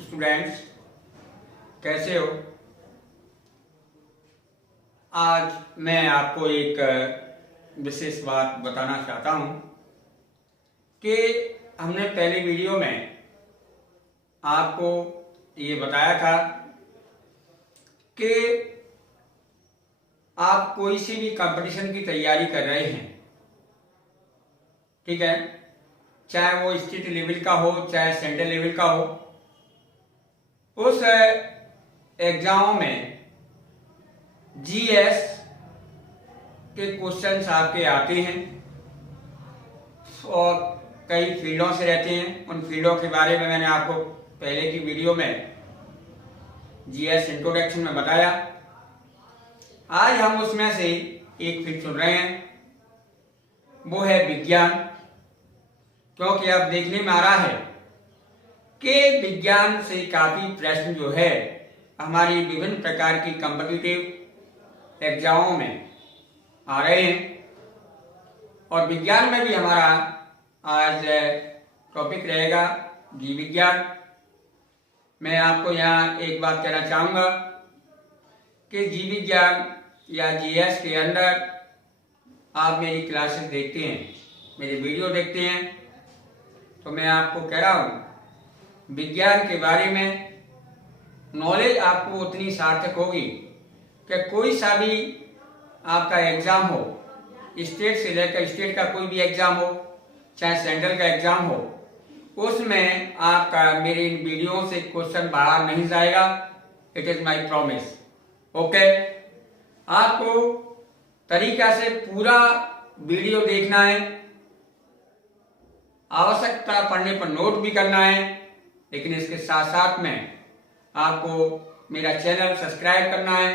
Students, कैसे हो? आज मैं आपको एक विशेष बात बताना चाहता हूं कि हमने पहले वीडियो में आपको ये बताया था कि आप कोई सी भी कंपटीशन की तैयारी कर रहे हैं, ठीक है, चाहे वो स्टेट लेवल का हो चाहे सेंट्रल लेवल का हो, उस एग्जाम में जीएस के क्वेश्चंस आपके आते हैं और कई फील्डों से रहते हैं। उन फील्डों के बारे में मैंने आपको पहले की वीडियो में जीएस इंट्रोडक्शन में बताया। आज हम उसमें से एक फील्ड चुन रहे हैं, वो है विज्ञान। क्योंकि अब देखने में आ रहा है कि विज्ञान से काफी प्रश्न जो है हमारी विभिन्न प्रकार की कॉम्पिटिटिव एग्जामों में आ रहे हैं, और विज्ञान में भी हमारा आज टॉपिक रहेगा जीव विज्ञान। मैं आपको यहाँ एक बात कहना चाहूँगा कि जीव विज्ञान या जीएस के अंदर आप मेरी क्लासेस देखते हैं, मेरी वीडियो देखते हैं, तो मैं आपको कह रहा हूँ विज्ञान के बारे में नॉलेज आपको उतनी सार्थक होगी कि कोई सा भी आपका एग्जाम हो, स्टेट से लेकर स्टेट का कोई भी एग्जाम हो चाहे सेंट्रल का एग्जाम हो, उसमें आपका मेरे इन वीडियो से क्वेश्चन बाहर नहीं जाएगा। It is my promise. Okay, आपको तरीका से पूरा वीडियो देखना है, आवश्यकता पड़ने पर नोट भी करना है, लेकिन इसके साथ साथ में आपको मेरा चैनल सब्सक्राइब करना है,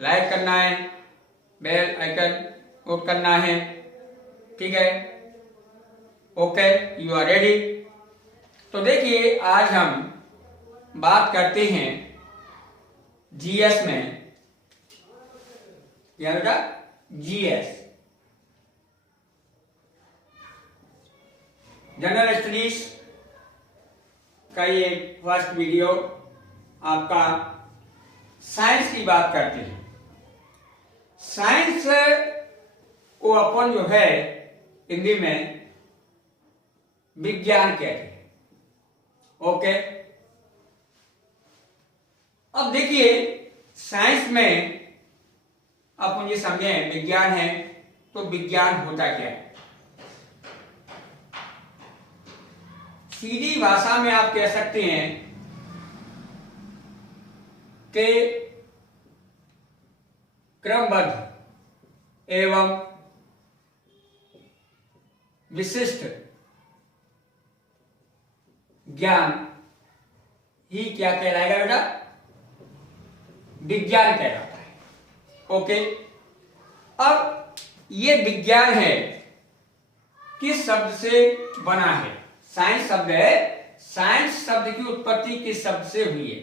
लाइक करना है, बेल आइकन नोट करना है, ठीक है? Okay, you are ready? तो देखिए, आज हम बात करते हैं जीएस में, यानी जीएस जनरल स्टडीज का ये फर्स्ट वीडियो आपका साइंस की बात करते हैं। साइंस को अपन जो है हिंदी में विज्ञान कहते हैं। ओके, अब देखिए साइंस में अपन ये समझे विज्ञान है, तो विज्ञान होता क्या है? सीधी भाषा में आप कह सकते हैं कि क्रमबद्ध एवं विशिष्ट ज्ञान ही क्या कहलाएगा बेटा? विज्ञान कहलाता है। ओके, अब ये विज्ञान है किस शब्द से बना है? साइंस शब्द है, साइंस शब्द की उत्पत्ति किस शब्द से हुई है?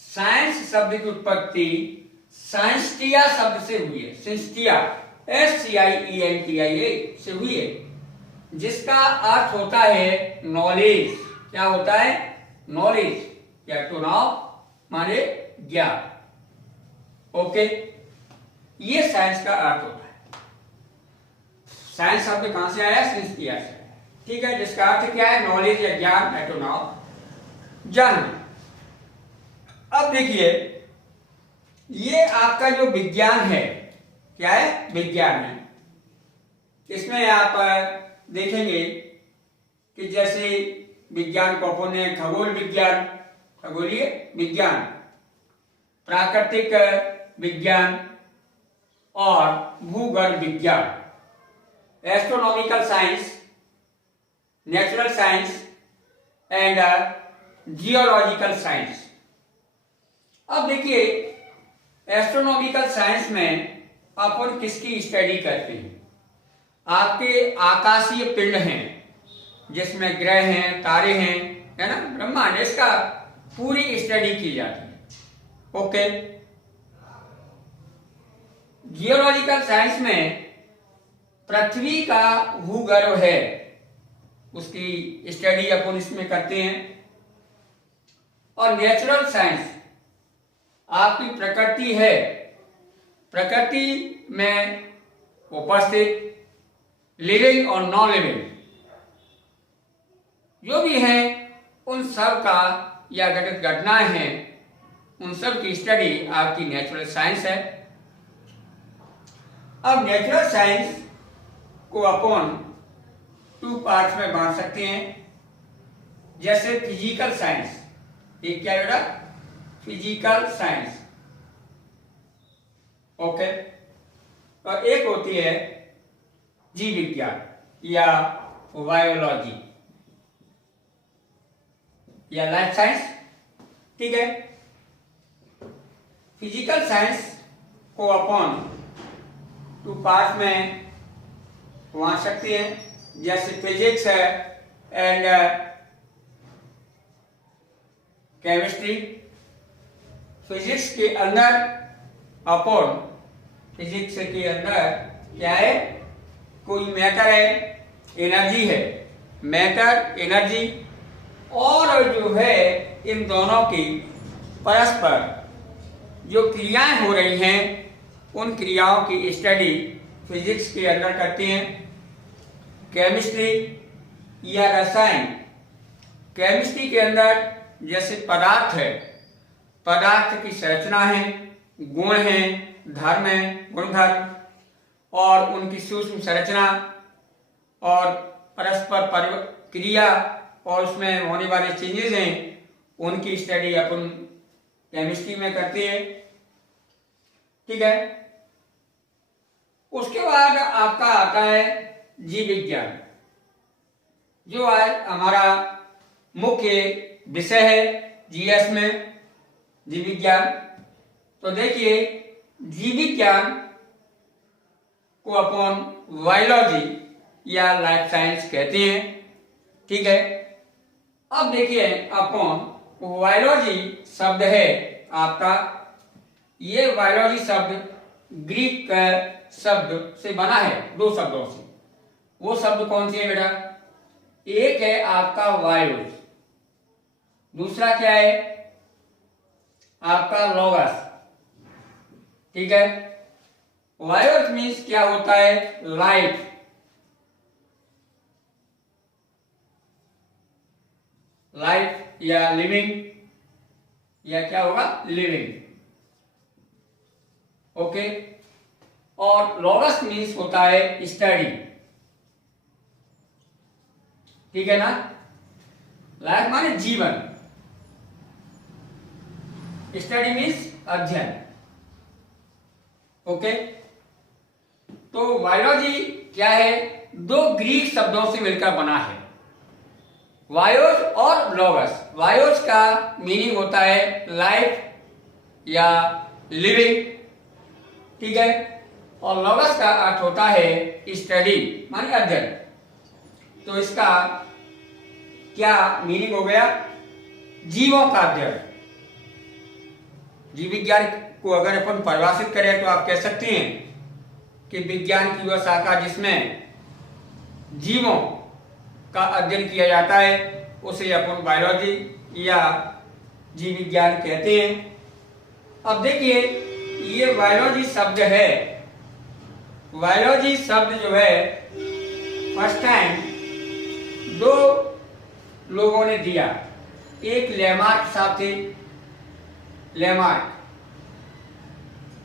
साइंस शब्द की उत्पत्ति साइंस्टिया शब्द से हुई है। सिंस्टिया, SCIENTIA से हुई है, जिसका अर्थ होता है नॉलेज। क्या होता है? नॉलेज या टू नो माने ज्ञान। ओके, ये साइंस का अर्थ होता है। साइंस शब्द कहां से आया? सिंस्टिया से, ठीक है, जिसका अर्थ क्या है? नॉलेज या ज्ञान, या टू नो जानना। अब देखिए, ये आपका जो विज्ञान है, क्या है? विज्ञान है। इसमें आप देखेंगे कि जैसे विज्ञान को अपन ने खगोल विज्ञान, खगोलीय विज्ञान, प्राकृतिक विज्ञान और भूगर्भ विज्ञान, astronomical science, natural science and geological science. अब देखिए, एस्ट्रोनॉमिकल साइंस में अपन किसकी स्टडी करते हैं? आपके आकाशीय पिंड हैं, जिसमें ग्रह हैं, तारे हैं, है ना, ब्रह्मांड, इसका पूरी स्टडी की जाती है। ओके, जियोलॉजिकल साइंस में पृथ्वी का भूगर्भ है उसकी स्टडी अपन इसमें करते हैं। और नेचुरल साइंस आपकी प्रकृति है, प्रकृति में उपस्थित लिविंग और नॉन लिविंग जो भी है उन सब का या घटित घटनाएं हैं उन सब की स्टडी आपकी नेचुरल साइंस है। अब नेचुरल साइंस को अपन 2 पार्ट्स में बांट सकते हैं। जैसे फिजिकल साइंस, ये क्या बेटा, फिजिकल साइंस, ओके। और एक होती है जीव विज्ञान या बायोलॉजी या लाइफ साइंस, ठीक है। फिजिकल साइंस को अपन 2 पार्ट में बांट सकते हैं। जैसे फिजिक्स है एंड केमिस्ट्री। फिजिक्स के अंदर अपन, फिजिक्स के अंदर क्या है, कोई मैटर है, एनर्जी है, मैटर एनर्जी, और जो है इन दोनों की परस्पर जो क्रियाएं हो रही हैं उन क्रियाओं की स्टडी फिजिक्स के अंदर करते हैं। केमिस्ट्री या रसायन, केमिस्ट्री के अंदर जैसे पदार्थ है, पदार्थ की संरचना है, गुण है, धर्म है, गुणधर्म, और उनकी सूक्ष्म संरचना और परस्पर क्रिया और उसमें होने वाले चेंजेस हैं उनकी स्टडी अपन केमिस्ट्री में करते हैं, ठीक है। उसके बाद आपका आता है जीव विज्ञान, जो आज हमारा मुख्य विषय है जीएस में, जीव विज्ञान। तो देखिए, जीव विज्ञान को अपन बायोलॉजी या लाइफ साइंस कहते हैं, ठीक है। अब देखिए, अपन बायोलॉजी शब्द है आपका, ये बायोलॉजी शब्द ग्रीक शब्द से बना है, 2 शब्दों से। वो शब्द कौन से है बेटा? एक है आपका बायोस, दूसरा क्या है आपका लोगस, ठीक है। बायोस मीन्स क्या होता है? लाइफ, लाइफ या लिविंग, या क्या होगा, लिविंग, ओके। और लोगस मीन्स होता है स्टडी, ठीक है ना। लाइफ माने जीवन, स्टडी मीन्स अध्ययन, ओके। तो बायोलॉजी क्या है? 2 ग्रीक शब्दों से मिलकर बना है, बायोस और लोगस। बायोस का मीनिंग होता है लाइफ या लिविंग, ठीक है। और लोगस का अर्थ होता है स्टडी, माने अध्ययन। तो इसका क्या मीनिंग हो गया? जीवों का अध्ययन। जीव विज्ञान को अगर अपन परिभाषित करें तो आप कह सकते हैं कि विज्ञान की वह शाखा जिसमें जीवों का अध्ययन किया जाता है उसे अपन बायोलॉजी या जीव विज्ञान कहते हैं। अब देखिए, ये बायोलॉजी शब्द है, बायोलॉजी शब्द जो है फर्स्ट टाइम 2 लोगों ने दिया। एक लेमार्क साहब थे,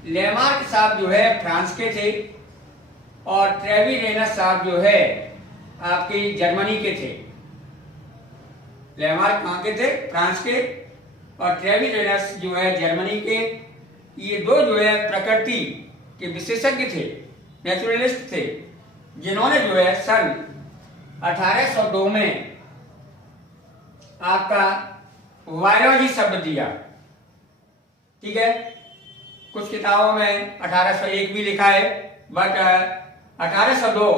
लेमार्क साहब जो है फ्रांस के थे, और ट्रेविरेनस साहब जो है आपके जर्मनी के थे। लेमार्क कहाँ के थे? फ्रांस के, और ट्रेविरेनस जो है जर्मनी के। ये 2 जो है प्रकृति के विशेषज्ञ थे, नेचुरलिस्ट थे, जिन्होंने जो है सन 1802 में आपका बायोलॉजी शब्द दिया, ठीक है। कुछ किताबों में 1801 भी लिखा है, बट 1802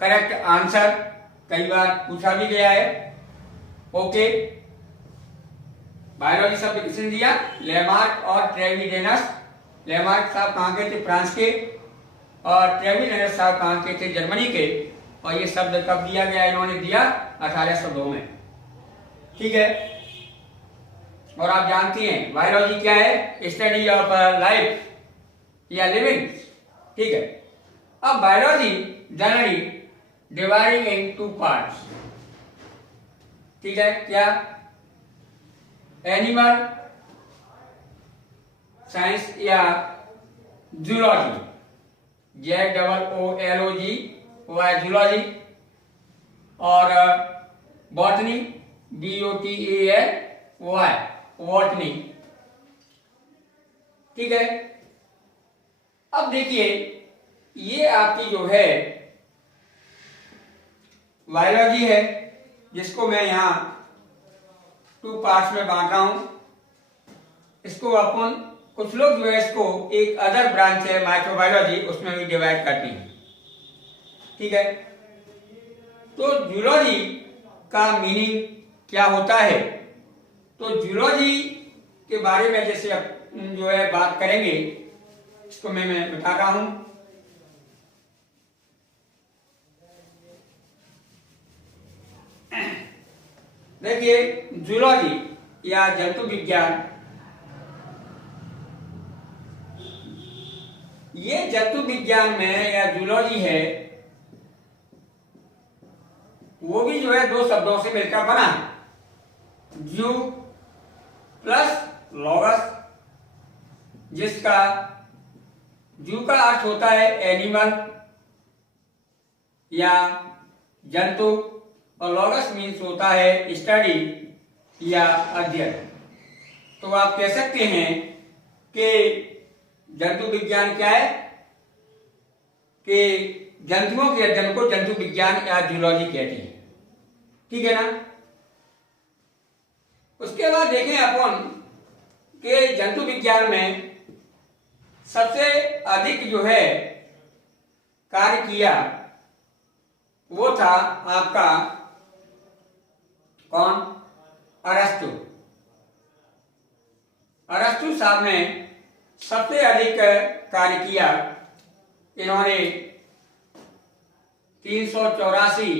करेक्ट आंसर कई बार पूछा भी गया है, ओके। बायोलॉजी शब्द किसने दिया? लेमार्क और ट्रेविरेनस। लेमार्क साहब कहाँ के थे? फ्रांस के, और ट्रेविरेनस साहब कहाँ के थे? जर्मनी के। और ये शब्द कब दिया गया, इन्होंने दिया 1802 में। ठीक है, और आप जानती हैं बायोलॉजी क्या है, स्टडी ऑफ लाइफ या लिविंग। ठीक है, अब बायोलॉजी जनरली डिवाइडिंग इन टू पार्ट्स। ठीक है, क्या, एनिमल साइंस या जूलॉजी, ZOOLOG जूलॉजी, और बॉटनी BOTANY बॉटनी। ठीक है, अब देखिए ये आपकी जो है बायोलॉजी है, जिसको मैं यहां 2 पार्ट्स में बांट रहा हूं। इसको अपन कुछ लोग जो है इसको एक अदर ब्रांच है माइक्रोबायोलॉजी, उसमें भी डिवाइड करती हैं। ठीक है, तो जूलॉजी का मीनिंग क्या होता है, तो जूलॉजी के बारे में जैसे अब जो है बात करेंगे, इसको मैं बता रहा हूं। देखिए जूलॉजी या जंतु विज्ञान, ये जंतु विज्ञान में या जूलॉजी है, वो भी जो है 2 शब्दों से मिलकर बना है, जू प्लस लॉगस, जिसका जू का अर्थ होता है एनिमल या जंतु, और लॉगस मीन्स होता है स्टडी या अध्ययन। तो आप कह सकते हैं कि जंतु विज्ञान क्या है, कि जंतुओं के अध्ययन को जंतु विज्ञान या जूलॉजी कहते हैं। ठीक है ना। उसके बाद देखें अपन कि जंतु विज्ञान में सबसे अधिक जो है कार्य किया वो था आपका कौन, अरस्तु। अरस्तु साहब ने सबसे अधिक कार्य किया। इन्होंने 384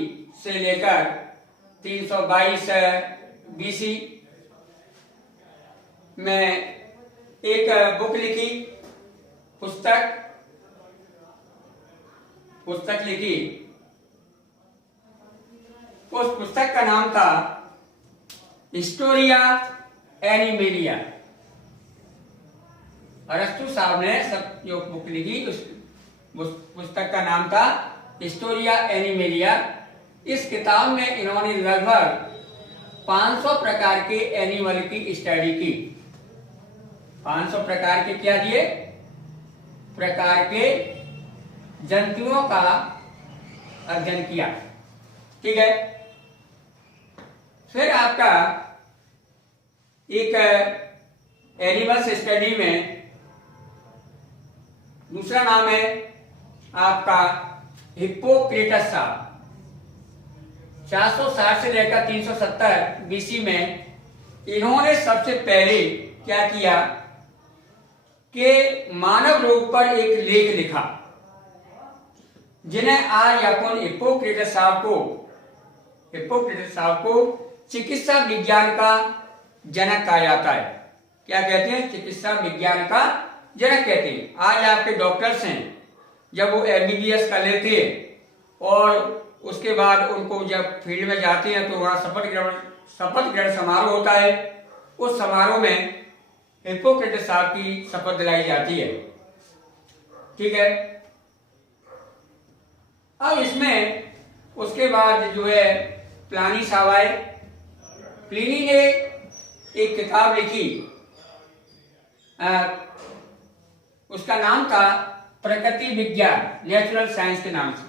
से लेकर 322 BC में एक बुक लिखी, पुस्तक लिखी। उस पुस्तक का नाम था हिस्टोरिया एनिमेलिया। अरस्तु साहब ने सब जो बुक लिखी, उस पुस्तक का नाम था हिस्टोरिया एनिमेलिया। इस किताब में इन्होंने लगभग 500 प्रकार के एनिमल की स्टडी की। 500 प्रकार के क्या दिए, प्रकार के जंतुओं का अध्ययन किया। ठीक है। फिर आपका एक एनिमल्स स्टडी में दूसरा नाम है आपका हिप्पोक्रेटस साहब। 460 से लेकर 370 BC में इन्होंने सबसे पहले क्या किया कि मानव रोग पर एक लेख लिखा, जिन्हें आज अपन हिप्पोक्रेटस साहब को चिकित्सा विज्ञान का जनक कहा जाता है। क्या कहते हैं, चिकित्सा विज्ञान का जनक कहते हैं। आज आपके डॉक्टर्स हैं, जब वो MBBS कर लेते हैं और उसके बाद उनको जब फील्ड में जाते हैं तो वहाँ शपथ ग्रहण समारोह होता है। उस समारोह में हिप्पोक्रेटस साहब की शपथ दिलाई जाती है। ठीक है। अब इसमें उसके बाद जो है प्लानी साहब आए। प्लिनी ने एक किताब लिखी, उसका नाम था प्रकृति विज्ञान, नेचुरल साइंस के नाम से,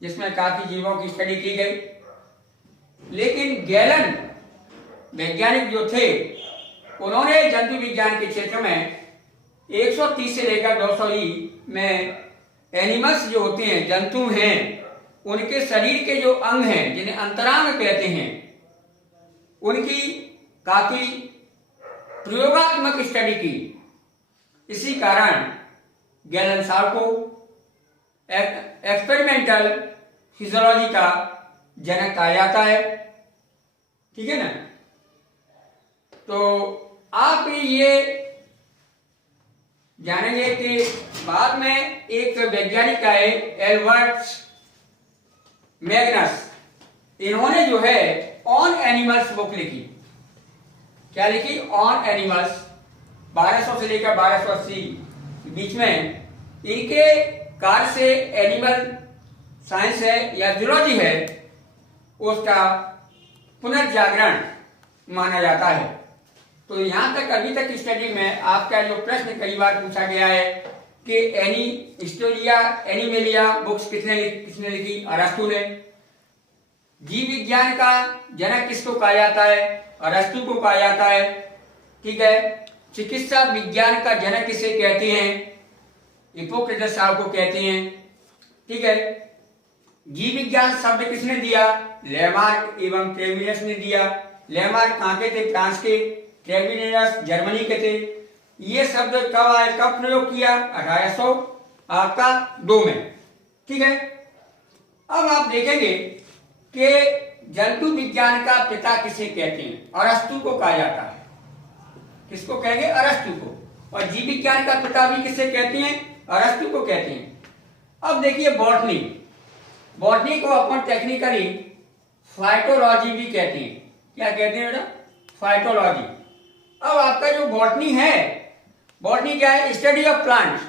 जिसमें काफी जीवों की स्टडी की गई। लेकिन गैलन वैज्ञानिक जो थे, उन्होंने जंतु विज्ञान के क्षेत्र में 130 से लेकर 200 में एनिमल्स जो होते हैं, जंतु हैं, उनके शरीर के जो अंग हैं, जिन्हें अंतरांग कहते हैं, उनकी काफी प्रयोगात्मक स्टडी की। इसी कारण गैलन साहब को एक्सपेरिमेंटल फिजियोलॉजी का जनक कहा जाता है। ठीक है ना। तो आप ये जानेंगे कि बाद में एक वैज्ञानिक आए एल्बर्ट मैग्नस, इन्होंने जो है ऑन एनिमल्स बुक लिखी। क्या लिखी? On animals. 1200 से लेकर 1280 बीच में इनके कार्य से एनिमल साइंस है या जूलॉजी है उसका पुनर्जागरण माना जाता है। तो यहां तक अभी तक स्टडी में आपका जो प्रश्न कई बार पूछा गया है कि हिस्टोरिया एनिमेलिया बुक्स किसने लिखी? अरस्तु ने। जीव विज्ञान का जनक किसको कहा जाता है? अरस्तु को कहा जाता है। ठीक है। चिकित्सा विज्ञान का जनक किसे कहते हैं? हिप्पोक्रेटस साहब को कहते हैं। ठीक है। जीव विज्ञान शब्द किसने दिया? लेमार्क एवं ट्रेविनस ने दिया। लेमार्क कहाँ के थे? फ्रांस के। ट्रेविनस जर्मनी के थे। ये शब्द कब आए, कब प्रयोग किया? 1802 में। ठीक है। अब आप देखेंगे कि जंतु विज्ञान का पिता किसे कहते हैं? अरस्तु को कहा जाता है। किसको कहेंगे? अरस्तु को। और जीव विज्ञान का पिता भी किसे कहते हैं? अरस्तु को कहते हैं। अब देखिए बॉटनी, बॉटनी को अपन टेक्निकली फाइटोलॉजी भी कहते हैं। क्या कहते हैं बेटा? फाइटोलॉजी। अब आपका जो बॉटनी है, बॉटनी क्या है? Study of plants.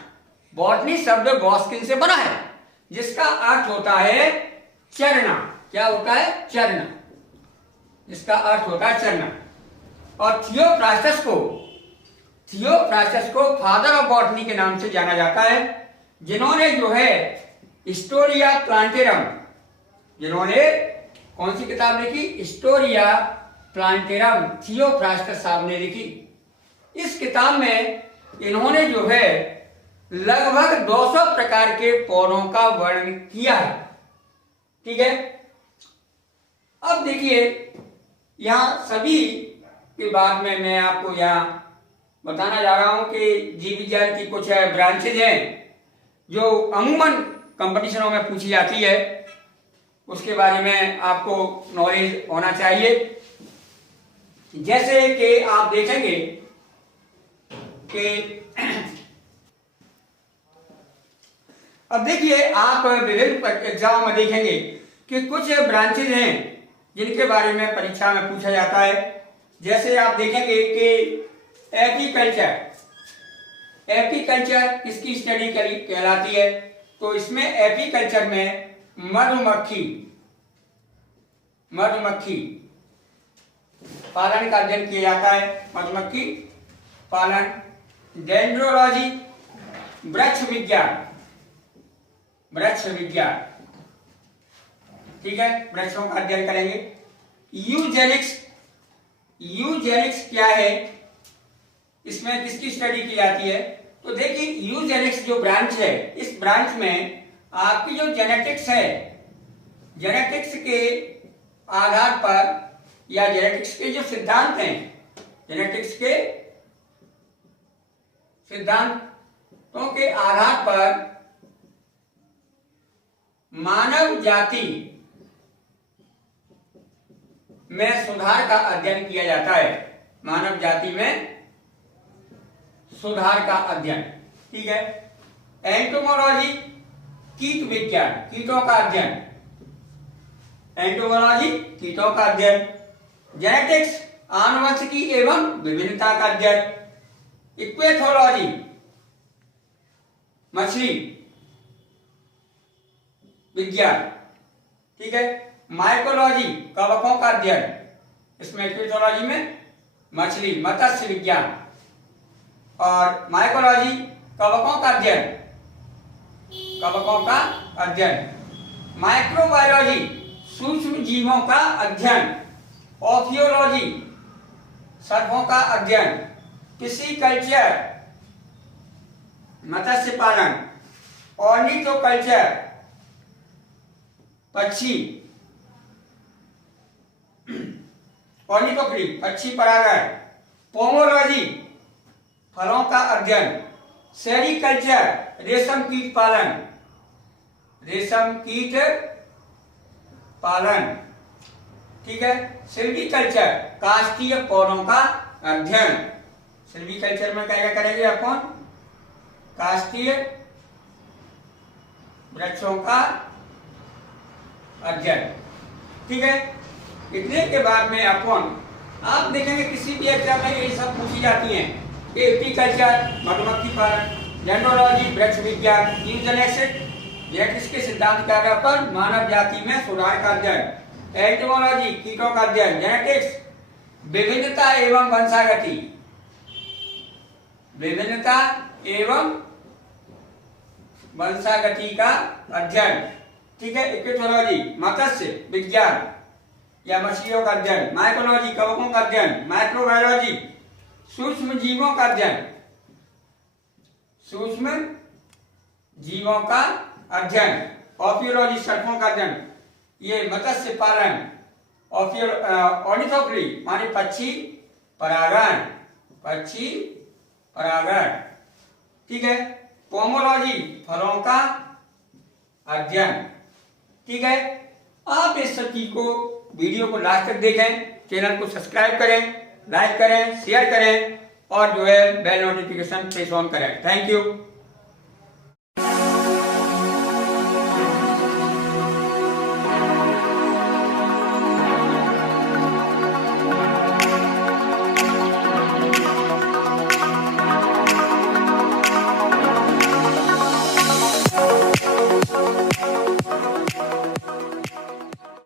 बॉटनी शब्द गॉस्किन से बना है जिसका अर्थ होता है चरना। क्या होता है? चरना। जिसका अर्थ होता है चरना। और थियोफ्रास्टस को फादर ऑफ बॉटनी के नाम से जाना जाता है, जिन्होंने जो है हिस्टोरिया प्लांटेरम, जिन्होंने कौन सी किताब लिखी? हिस्टोरिया प्लांटेरम थियोफ्रास्टस साहब ने लिखी। इस किताब में इन्होंने जो है लगभग 200 प्रकार के पौधों का वर्णन किया है। ठीक है। अब देखिए यहां सभी के बाद में मैं आपको यहां बताना जा रहा हूं कि जीव विज्ञान की कुछ ब्रांचेज हैं जो अमूमन कंपटीशनों में पूछी जाती है, उसके बारे में आपको नॉलेज होना चाहिए। जैसे कि आप देखेंगे कि अब देखिए आप विभिन्न एग्जाम में देखेंगे कि कुछ ब्रांचेज हैं जिनके बारे में परीक्षा में पूछा जाता है। जैसे आप देखेंगे कि एपीकल्चर किसकी स्टडी कहलाती है? तो इसमें एपीकल्चर में मधुमक्खी पालन का अध्ययन किया जाता है। मधुमक्खी पालन। डेंड्रोलॉजी वृक्ष विज्ञान। ठीक है। वृक्षों का अध्ययन करेंगे। यूजेनिक्स क्या है? इसमें किसकी स्टडी की जाती है? तो देखिए यूजेनिक्स जो ब्रांच है, इस ब्रांच में आपकी जो जेनेटिक्स है, जेनेटिक्स के आधार पर या जेनेटिक्स के जो सिद्धांत हैं, जेनेटिक्स के सिद्धांतों के आधार पर मानव जाति में सुधार का अध्ययन किया जाता है। मानव जाति में सुधार का अध्ययन। ठीक है। एंटोमोलॉजी कीट विज्ञान, कीटों का अध्ययन। एंटोमोलॉजी कीटों का अध्ययन। जेनेटिक्स आनुवंशिकी एवं विभिन्नता का अध्ययन। इक्वेथोलॉजी मछली विज्ञान। ठीक है। माइकोलॉजी कवकों का अध्ययन। इसमें इक्वेथोलॉजी में मछली मत्स्य विज्ञान और माइकोलॉजी कवकों का अध्ययन। माइक्रोबायोलॉजी सूक्ष्म जीवों का अध्ययन। ऑफियोलॉजी सर्पों का अध्ययन। पिसीकल्चर मत्स्य पालन। ऑर्निथोकल्चर पक्षी पक्षी परागण। पोमोलॉजी फलों का अध्ययन। सेरीकल्चर रेशम कीट पालन। रेशम कीट पालन, ठीक है। सिल्वीकल्चर, काष्ठीय पौधों का अध्ययन। सिल्वीकल्चर में क्या करेंगे अपन? काष्ठीय वृक्षों का अध्ययन, ठीक है। इतने के बाद में अपन आप देखेंगे किसी भी एग्जाम में ये सब पूछी जाती हैं। एपीकल्चर, मधुमक्खी पालन, डेंड्रोलॉजी, वृक्ष विज्ञान, यूजेनेटिक्स, जेनेटिक्स के सिद्धांत के आधार पर मानव जाति में सुधार का अध्ययन, एंटोमोलॉजी, कीटों का अध्ययन, जेनेटिक्स, विभिन्नता एवं वंशागति, विभिन्नता एवं वंशागति का अध्ययन, ठीक है। इक्विथोलॉजी, मत्स्य विज्ञान या मछलियों का अध्ययन, माइकोलॉजी, कवकों का अध्ययन, माइक्रोबायोलॉजी, सूक्ष्म जीवों का अध्ययन, सूक्ष्म जीवों का अध्ययन, ऑर्निथोलॉजी, सर्पों का अध्ययन, ये मत्स्य पालन, ऑर्निथोलॉजी माने पक्षी परागण, पक्षी परागण, ठीक है। पोमोलॉजी, फलों का अध्ययन, ठीक है। आप इस सब चीज को वीडियो को लास्ट तक देखें, चैनल को सब्सक्राइब करें, लाइक करें, शेयर करें और जो है बेल नोटिफिकेशन प्रेस ऑन करें। Thank you.